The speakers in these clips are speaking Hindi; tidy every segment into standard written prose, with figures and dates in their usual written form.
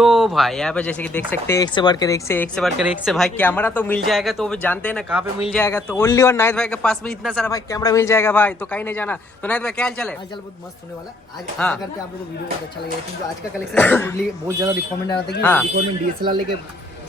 तो भाई यहाँ पे जैसे कि देख सकते हैं एक से बढ़कर एक से भाई कैमरा तो मिल जाएगा। तो जानते हैं ना कहाँ पे मिल जाएगा। तो ओनली और नाहिद भाई के पास में इतना सारा भाई कैमरा मिल जाएगा भाई, तो कहीं नहीं जाना। तो नाहिद भाई क्या हाल चले? आज बहुत मस्त होने वाला आज। हाँ, करके आप लोगों को वीडियो बहुत अच्छा लगेगा क्योंकि आज का कलेक्शन बहुत ज्यादा रिकमेंड आ रहा था कि रिकॉर्डमेंट डीएसएलआर लेके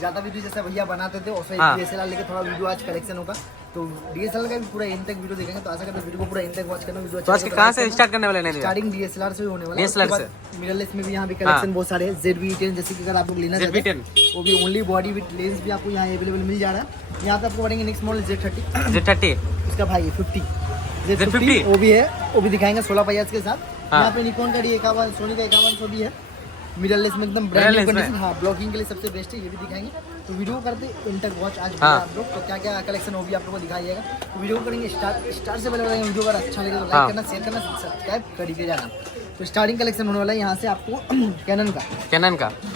ज्यादा वीडियो जैसे भैया बनाते थे और डीएसएलआर लेके थोड़ा वीडियो आज कलेक्शन होगा। तो डीएसएलआर का भी पूरा एंड तक वीडियो देखेंगे। तो आशा करते हैं वीडियो को पूरा एंड तक वॉच करना। वीडियो तो आज कहाँ से स्टार्ट करने वाले हैं? स्टार्टिंग डीएसएलआर से होने वाला है। डीएसएलआर से मिररलेस में भी यहाँ पे कलेक्शन बहुत सारे हैं। ZV-10 जैसे कि अगर आप लोग लेना चाहते हैं वो भी ओनली बॉडी विद लेंस भी आपको यहाँ अवेलेबल मिल जा रहा है। यहाँ पे आपको पड़ेंगे नेक्स्ट मॉडल Z30 उसका भाई 50 Z50 वो भी है, वो भी दिखाएंगे 16 पहिया के साथ। यहाँ पे निकॉन का D51, सोनी का 5100 भी है मिररलेस में एकदम ब्रांड न्यू कंडीशन। हाँ, ब्लॉगिंग के लिए सबसे बेस्ट है, ये भी दिखाएंगे। तो वीडियो करते इन तक वॉच आज आप लोग। तो क्या क्या कलेक्शन होगी आप लोगों को दिखाई जाएगा। तो वीडियो को करेंगे स्टार्ट से पहले बताएंगे। वीडियो अगर अच्छा लगे तो लाइक करना, शेयर करना, सब्सक्राइब कर जाना। तो स्टार्टिंग कलेक्शन होने वाला है यहाँ से आपको कैनन का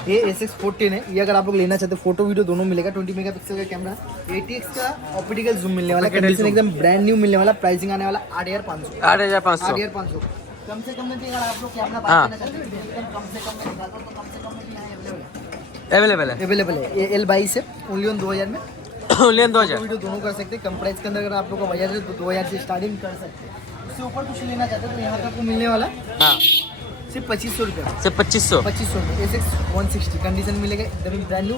ये A614 है। ये अगर आप लोग लेना चाहते हो फोटो वीडियो दोनों मिलेगा। 20 मेगापिक्सल का कैमरा, 80x का ऑप्टिकल जूम मिलने वाला, कंडीशन एकदम ब्रांड न्यू मिलने वाला। प्राइसिंग आने वाला 8500 कम से कम में भी अगर आप लोग कैमरा बात करना चाहते हैं कम से कम में दिखाता हूं तो कम से कम में अवेलेबल है। ये L22 है ओनली ऑन 2000 में ओनली ऑन 2000 वीडियो दोनों कर सकते हैं। कम प्राइस के अंदर अगर आप लोग का बजट है तो 2000 से स्टार्टिंग कर सकते हैं। इससे ऊपर कुछ लेना चाहते हैं तो यहाँ पे आपको मिलने वाला सिर्फ 2500 रुपये से 2500 में A6 160 कंडीशन मिलेगा एकदम brand new.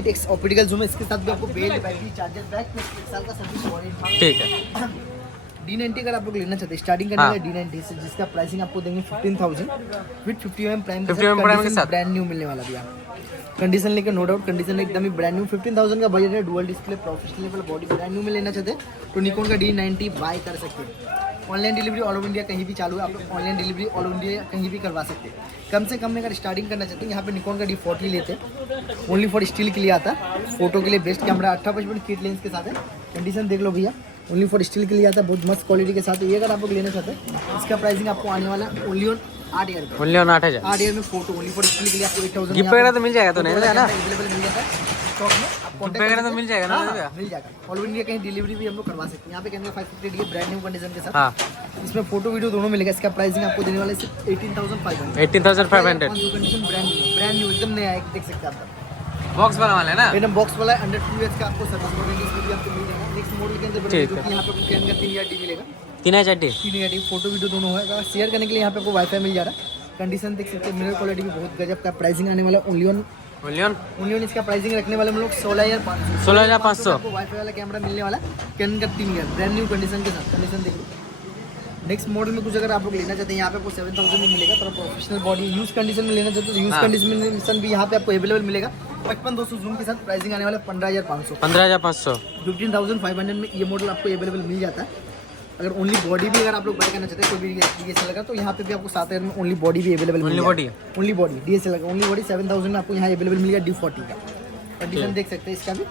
8x optical zoom है, इसके साथ भी आपको bell, battery, charger, back plus 1 साल का सर्विस वारंटी। ठीक है। D90 अगर आप लोग लेना चाहते हैं स्टार्टिंग करने का D90 से, जिसका प्राइसिंग आपको देंगे 15,000 विद 50mm प्राइम के साथ ब्रांड न्यू मिलने वाला भी। कंडीशन लेके नो डाउट कंडीशन एकदम ही ब्रांड न्यू। 15,000 का बजट है। Dual display professional level body brand new में लेना चाहते हैं तो निकॉन का D90 बाय कर सकते हैं। Online delivery all over India कहीं भी चालू है। आप लोग online delivery all over India कहीं भी करवा सकते हैं। कम से कम में अगर स्टार्टिंग करना चाहते हैं यहाँ पे निकॉन का D40 लेते हैं। ओनली फॉर स्टिल के लिए आता है, फोटो के लिए बेस्ट कैमरा 18-55 किट लेंस के साथ है। कंडीशन देख लो भैया, ओनली फॉर स्टिल के लिए आता है, बहुत मस्त क्वालिटी के साथ। ये अगर आप लोग लेना चाहते हैं इसका प्राइसिंग आपको आने वाला है ओनली ऑन 8000 ओनली ऑन 8000 8000 में फोटो ओनली फॉर स्टिल के लिए आपको 8000 गिफ्ट वगैरह तो मिल जाएगा। तो नहीं ना अवेलेबल मिल जाता है स्टॉक में। आप कॉन्टैक्ट वगैरह तो मिल जाएगा ना? मिल जाएगा। ऑल ओवर इंडिया कहीं डिलीवरी भी हम लोग करवा सकते हैं। यहाँ पे कैमरा 550 ब्रांड न्यू कंडीशन के साथ इसमें फोटो वीडियो दोनों मिलेगा। इसका प्राइसिंग आपको देने वाला है सिर्फ 18,500 कंडीशन ब्रांड न्यू एकदम नया है, देख सकते हैं आप। बॉक्स वाला है ना? एकदम बॉक्स वाला है। 102H का आपको सर्विस वारंटी इसमें भी आपको मिल जाएगा। नेक्स्ट मॉडल के अंदर यहाँ पे कैन का 3000D मिलेगा। 3000D फोटो वीडियो दोनों है। शेयर करने के लिए यहाँ पे आपको वाईफाई मिल जा रहा है। कंडीशन देख सकते हैं, मिरर क्वालिटी भी बहुत गजब का। प्राइसिंग आने वाला ओनली ऑन इसका प्राइसिंग रखने वाले हम लोग 16,500 आपको वाईफाई वाला कैमरा मिलने वाला कैन का 3000 ब्रांड न्यू कंडीशन के साथ। कंडीशन देख लो। नेक्स्ट मॉडल में कुछ अगर आप लोग लेना चाहते हैं यहाँ पे आपको 7000 में मिलेगा। थोड़ा प्रोफेशनल बॉडी यूज कंडीशन में लेना चाहते हैं तो यूज कंडीशन भी यहाँ पे आपको अवेलेबल मिलेगा। 55-200 जूम के साथ प्राइसिंग आने वाला 15,500 15,500 में ये मॉडल आपको अवेलेबल मिल जाता है। अगर ओनली बॉडी भी अगर आप लोग बाय करना चाहते हैं कोई भी DSLR का तो यहाँ पे भी आपको 7000 में ओनली बॉडी भी अवेलेबल मिल जाएगा। ओनली बॉडी DSLR का ओनली बॉडी 7000 में आपको यहाँ अवेलेबल मिलेगा D40 का। कंडीशन देख सकते हैं इसका भी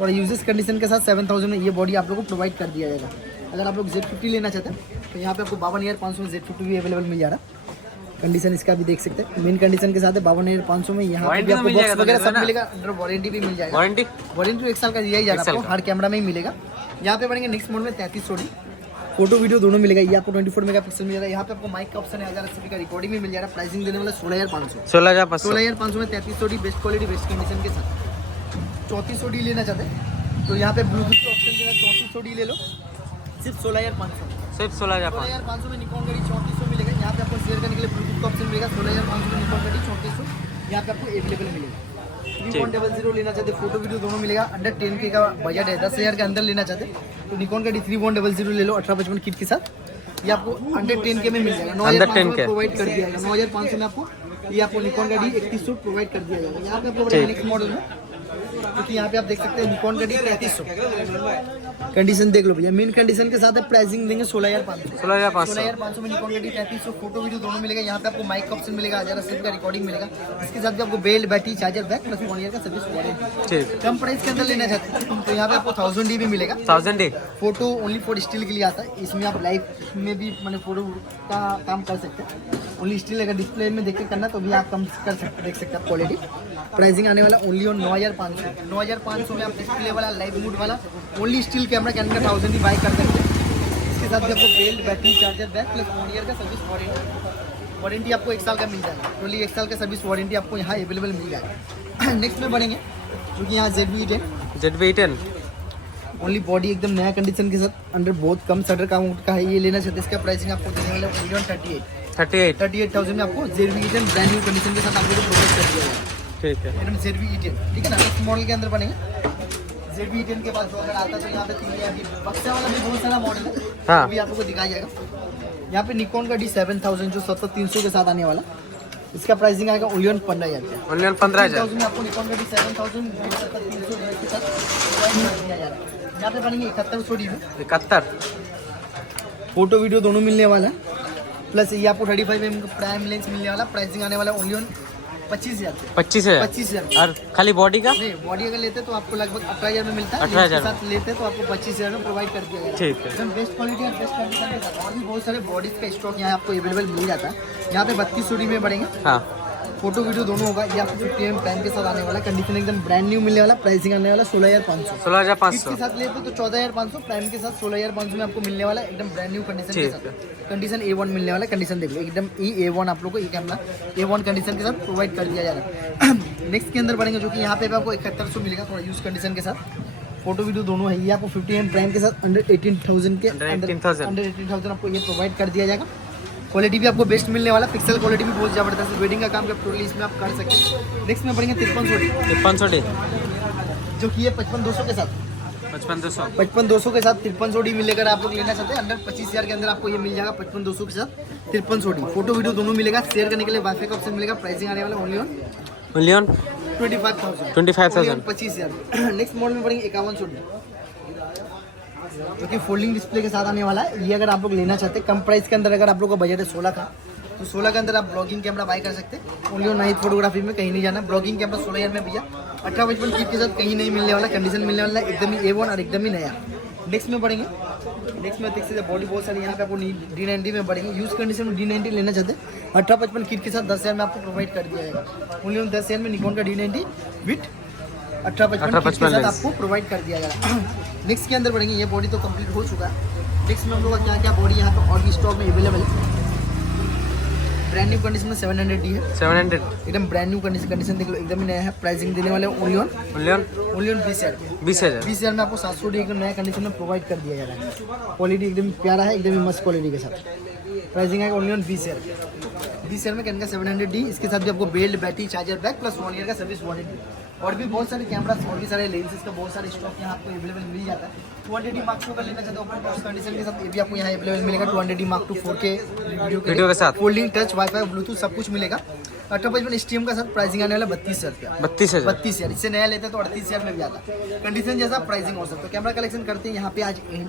और यूजेस कंडीशन के साथ 7000 में ये बॉडी आप लोग को प्रोवाइड कर दिया जाएगा। अगर आप लोग Z50 लेना चाहते हैं तो यहाँ पे आपको 52,500 में Z50 भी अवेलेबल मिल जा रहा है। कंडीशन इसका भी देख सकते हैं, मेन कंडीशन के साथ है। 52,500 में यहाँ पे आपको बॉक्स वगैरह सब मिलेगा। अंडर वारंटी भी मिल जाएगा। वारंटी 1 साल का दिया ही जा रहा है, हर कैमरा में ही मिलेगा। यहाँ पे बढ़ेंगे नेक्स्ट मोड में 3300D फोटो वीडियो दोनों मिलेगा। ये आपको 24 मेगापिक्सल मिल जाएगा। यहाँ पे आपको माइक का ऑप्शन है, 1080p का रिकॉर्डिंग भी मिल जा रहा है। प्राइसिंग देने वाला 16,500 में 3300D best quality best condition के साथ। 3400D लेना चाहते हैं तो यहाँ पे ब्लूटूथ का ऑप्शन के साथ 3400D ले लो सिर्फ 16,500 में निकॉन का D3400 मिलेगा। यहाँ पे आपको शेयर करने के लिए ब्लूटूथ का ऑप्शन मिलेगा। 16,500 में निकॉन का D3400 यहाँ पे आपको अवेलेबल मिलेगा। 3100 लेना चाहते फोटो वीडियो दोनों मिलेगा। अंडर 10K का बजट है, 10,000 के अंदर लेना चाहते तो निकॉन का D3100 ले लो 1855 किट के साथ। ये आपको अंडर 10K में मिल जाएगा। 9,500 प्रोवाइड कर दिया जाएगा। 9,500 में आपको ये आपको निकॉन का D3100 प्रोवाइड कर दिया जाएगा। यहाँ पे आपको नेक्स्ट मॉडल में क्योंकि यहाँ पे आप देख सकते हैं निकॉन का D3300 कंडीशन देख लो भैया। मेन कंडीशन के साथ प्राइसिंग देंगे 16,500 में निकॉन का D3300 फोटो वीडियो दोनों मिलेगा। यहाँ पे आपको माइक का ऑप्शन मिलेगा, 1080p का रिकॉर्डिंग मिलेगा। इसके साथ भी आपको bell, battery, charger, back plus 1 year का सर्विस वारंटी। कम प्राइस के अंदर लेना चाहते हैं तो यहाँ पे आपको 1000D भी मिलेगा। 1000D photo only for still के लिए आता है। इसमें आप लाइव में भी मैंने फोटो का काम कर सकते हैं। ओनली स्टिल अगर डिस्प्ले में देख के करना तो भी आप कम कर सकते, देख सकते हैं क्वालिटी। प्राइसिंग आने वाला ओनली ऑन 9,500 में आप डिस्प्ले वाला लाइव मूड वाला ओनली स्टिल कैमरा कैन का 1000 बाय कर सकते हैं। इसके साथ भी आपको belt, battery, charger, back plus 1 year का सर्विस वारंटी। वारंटी आपको 1 साल का मिल जाएगा, टोटली 1 साल का सर्विस वारंटी आपको यहाँ अवेलेबल मिल जाएगा। नेक्स्ट में बढ़ेंगे जो कि यहाँ ZV10 ओनली बॉडी एकदम नया कंडीशन के साथ अंडर बहुत कम शटर काउंट का है, ये लेना चाहते हैं। इसका प्राइसिंग आपको देने वाले 38,000 में आपको ZV10 ब्रांड न्यू कंडीशन के साथ आपको प्रोवाइड कर दिया जाएगा। ठीक है एकदम ZV10, ठीक है ना। नेक्स्ट मॉडल के अंदर बनेंगे ZV10 के बाद जो अगर आता है तो यहाँ पे 3 बक्सा वाला भी बहुत सारा मॉडल है, हाँ। भी आपको दिखाया जाएगा। यहाँ पे निकॉन का D7000 जो 70-300 के साथ आने वाला, इसका प्राइसिंग आएगा ओनली 15,000। ओनली 15,000 में आपको निकॉन का D7000 70-300 के साथ प्रोवाइड कर दिया जाएगा। यहाँ पे बनेंगे 7100 में 71 फोटो वीडियो दोनों मिलने वाला है, प्लस ये आपको 35mm प्राइम लेंस मिलने वाला। प्राइसिंग आने वाला ओनली 25,000 25,000 और खाली बॉडी का नहीं, बॉडी अगर लेते तो आपको लगभग 18,000 में मिलता है। 18,000 साथ लेते तो आपको 25,000 में प्रोवाइड कर दिया जाएगा। ठीक है। एकदम बेस्ट क्वालिटी और बेस्ट कंडीशन के साथ और भी बहुत सारे बॉडीज का स्टॉक यहाँ आपको अवेलेबल मिल जाता है। यहाँ पे 32 में बढ़ेंगे, हाँ। फोटो वीडियो दोनों होगा। ये आपको 50mm प्राइम के साथ आने वाला, कंडीशन एकदम ब्रांड न्यू मिलने वाला। प्राइसिंग आने वाला 16,500। 16,500 के साथ लेते तो 14,500, प्राइम के साथ 16,500 में आपको मिलने वाला एकदम ब्रांड न्यू कंडीशन के साथ। कंडीशन A1 मिलने वाला, कंडीशन देख लो एकदम A1 आप लोग को, ये कैमरा A1 कंडीशन के साथ प्रोवाइड कर दिया जा रहा है। नेक्स्ट के अंदर बढ़ेंगे जो कि यहाँ पे आपको 7100 मिलेगा, थोड़ा यूज कंडीशन के साथ। फोटो वीडियो दोनों है। ये आपको 50mm प्राइम के साथ अंडर 18,000 के अंडर 18,000 आपको ये प्रोवाइड कर दिया जाएगा। क्वालिटी भी आपको बेस्ट मिलने वाला, पिक्सल क्वालिटी भी बहुत ज़बरदस्त है। वेडिंग का काम का टोटली इसमें आप कर सकते हैं। नेक्स्ट में बढ़ेंगे 5300 जो कि ये 55,200 के साथ 55,200 के साथ 5300 मिलेगा। आप लोग लेना चाहते हैं अंडर 25,000 के अंदर आपको ये मिल जाएगा 55,200 के साथ 5300। फोटो वीडियो दोनों मिलेगा, शेयर करने के लिए वाईफाई का ऑप्शन मिलेगा। प्राइसिंग आने वाला ओनली 25,000 25,000। नेक्स्ट मॉडल में बढ़ेंगे 5100 जो कि फोल्डिंग डिस्प्ले के साथ आने वाला है। ये अगर आप लोग लेना चाहते हैं कम प्राइस के अंदर, अगर आप लोग का बजट है 16 का, तो 16 के अंदर आप ब्लॉगिंग कैमरा बाय कर सकते हैं। ओनली नाइट फोटोग्राफी में कहीं नहीं जाना। ब्लॉगिंग कैमरा 16,000 में भैया 18-55 फीट के साथ कहीं नहीं मिलने वाला, कंडीशन मिलने वाला एकदम ही A1 और एकदम ही नया। नेक्स्ट में बढ़ेंगे, नेक्स्ट में देख सकते बॉडी बहुत सारी यहाँ पे आपको D90 में बढ़ेंगे। यूज कंडीशन में D90 लेना चाहते हैं 18-55 फीट के साथ 10,000 में आपको प्रोवाइड कर दिया जाएगा। ओनली 10,000 में निकॉन का D90 विथ 18-55 के साथ आपको प्रोवाइड कर दिया जाएगा। नेक्स्ट के अंदर बढ़ेंगे, ये बॉडी तो कंप्लीट हो चुका है। नेक्स्ट में हम लोग का क्या क्या बॉडी यहाँ पे और भी स्टॉक में अवेलेबल है। ब्रांड न्यू कंडीशन में 700D है, 700 एकदम ब्रांड न्यू कंडीशन देख लो, एकदम ही नया है। प्राइसिंग देने वाले ओनली 20,000 में आपको 700D एकदम नया कंडीशन में प्रोवाइड कर दिया जा रहा है। क्वालिटी एकदम प्यारा है, एकदम ही मस्त क्वालिटी के साथ। प्राइसिंग है ओनली 20,000 में कैन का 700D। इसके साथ भी आपको belt, battery, charger, back plus 1 year का सर्विस वारंटी और भी बहुत सारे कैमरास और भी सारे लेंसेज का बहुत सारे स्टॉक यहाँ आपको अवेलेबल मिल जाता है। 200D Mark II का लेना चाहते हो ओपन बॉक्स कंडीशन के साथ, ये भी आपको यहाँ अवेलेबल मिलेगा। 200D Mark II 4K video के साथ फोल्डिंग टच, वाईफाई, ब्लूटूथ सब कुछ मिलेगा। 18-55 STM का साथ प्राइसिंग आने वाला 32,000 रुपया। 32,000 इससे नया लेते तो 38,000 में भी आता है। कंडीशन जैसा प्राइसिंग हो सकता है। कैमरा कलेक्शन करते हैं यहाँ पे आज एंड।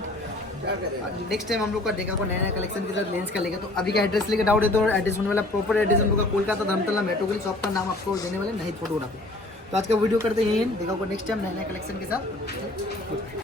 नेक्स्ट टाइम हम लोग का देखा को नया कलेक्शन के साथ लेंस का लेगा। तो अभी का एड्रेस लेके डाउट है तो एड्रेस होने वाला प्रॉपर एड्रेस हम लोग का कोलकाता धर्मतला मेट्रो गली शॉप का नाम आपको देने वाले नहीं फोटोग्राफी। तो आज का वीडियो करते हैं देखा को नेक्स्ट टाइम नया कलेक्शन के साथ।